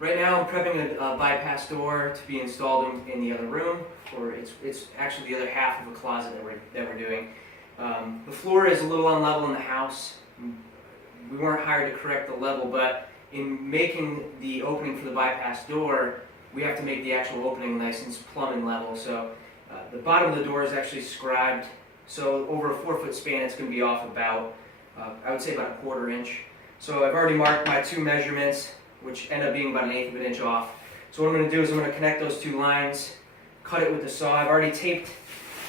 Right now I'm prepping a bypass door to be installed in the other room, or it's actually the other half of a closet that we're doing. The floor is a little unlevel in the house. We weren't hired to correct the level, but in making the opening for the bypass door, we have to make the actual opening nice and plumb and level. So the bottom of the door is actually scribed, so over a 4-foot span it's going to be off about, I would say about a 1/4 inch. So I've already marked my 2 measurements, which end up being about 1/8 of an inch off. So what I'm going to do is I'm going to connect those 2 lines, cut it with the saw. I've taped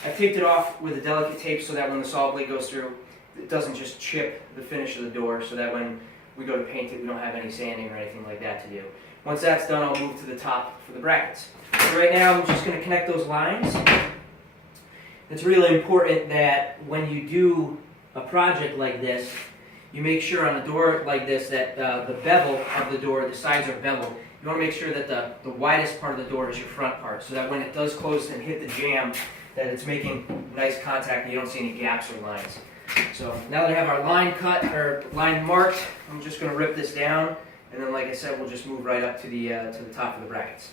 it off with a delicate tape so that when the saw blade goes through, it doesn't just chip the finish of the door, so that when we go to paint it, we don't have any sanding or anything like that to do. Once that's done, I'll move to the top for the brackets. So right now, I'm just going to connect those lines. It's really important that when you do a project like this, you make sure on a door like this that the bevel of the door, the sides are beveled. You want to make sure that the widest part of the door is your front part, so that when it does close and hit the jamb, that it's making nice contact and you don't see any gaps or lines. So now that I have our line cut, or line marked, I'm just going to rip this down, and then like I said, we'll just move right up to the top of the brackets.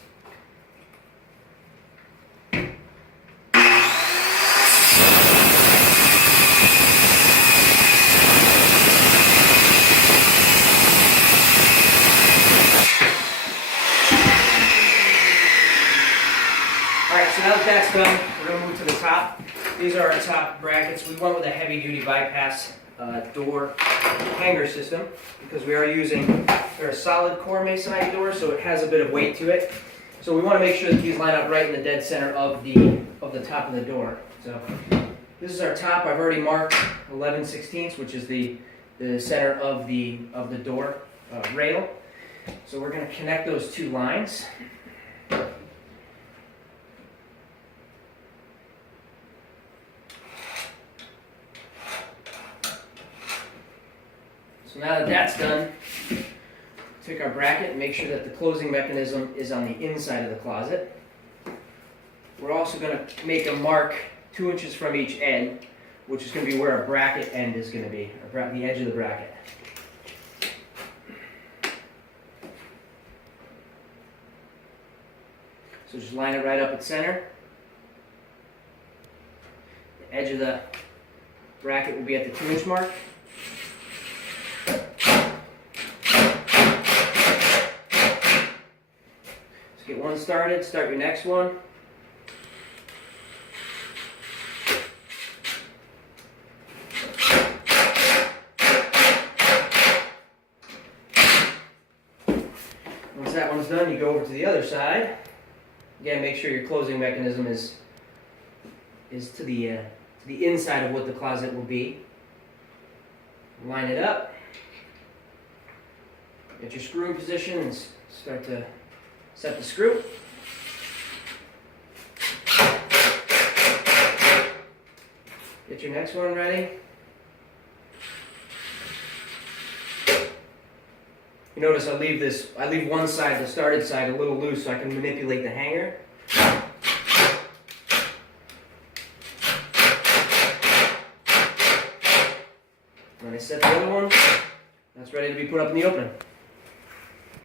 Alright, so now that that's done, we're going to move to the top. These are our top brackets. We went with a heavy-duty bypass door hanger system because we are using, they're a solid core masonite door, so it has a bit of weight to it. So we want to make sure that these line up right in the dead center of the top of the door. So this is our top. I've already marked 11/16, which is the center of the door rail. So we're going to connect those 2 lines. So now that that's done, take our bracket and make sure that the closing mechanism is on the inside of the closet. We're also going to make a mark 2 inches from each end, which is going to be where our bracket end is going to be, or the edge of the bracket. So just line it right up at center. The edge of the bracket will be at the 2-inch mark. Get one started, start your next one. Once that one's done, you go over to the other side. Again, make sure your closing mechanism is to the inside of what the closet will be. Line it up. Get your screw in position and start to set the screw. Get your next one ready. You notice I leave one side, the started side, a little loose so I can manipulate the hanger. When I set the other one, that's ready to be put up in the opening.